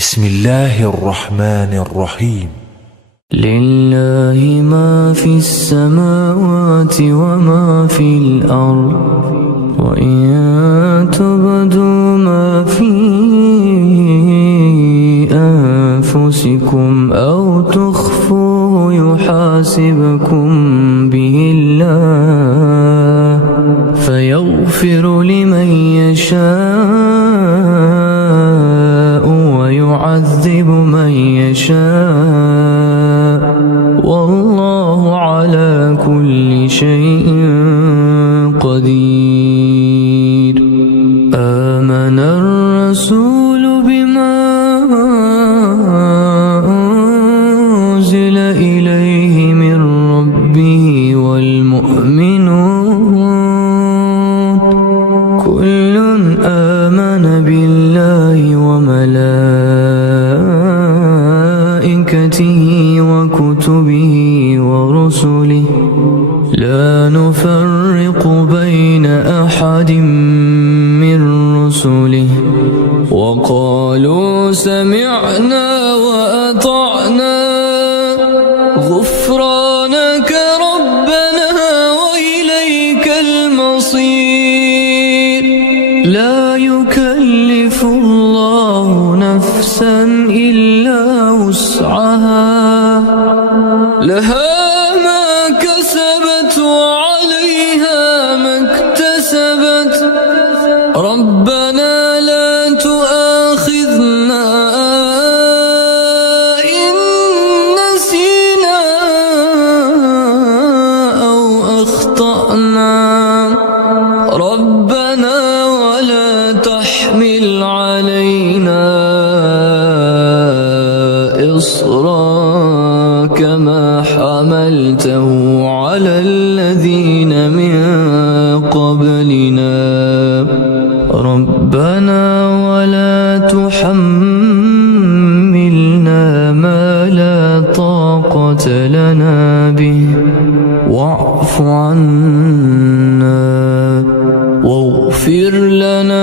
بسم الله الرحمن الرحيم. لله ما في السماوات وما في الأرض، وإن تبدوا ما في أنفسكم أو تخفوه يحاسبكم به الله فيغفر لمن يشاء ويعذب من يشاء، والله على كل شيء قدير. آمن الرسول بما أنزل إليه من ربه والمؤمنون كل آمن بالله وملائكته وكتبه ورسله لا نفرق بين أحد من رسله، وقالوا سمعنا وأطعنا غفرانك ربنا وإليك المصير. لا يكلف الله نفسا إلا وسعها، لها ما كسبت وعليها ما اكتسبت. ربنا لا تؤاخذنا إن نسينا أو أخطأنا. ربنا ولا تحمل علينا إصرا كما حملته على الذين من قبلنا. ربنا ولا تحملنا ما لا طاقة لنا به، واعف عنا واغفر لنا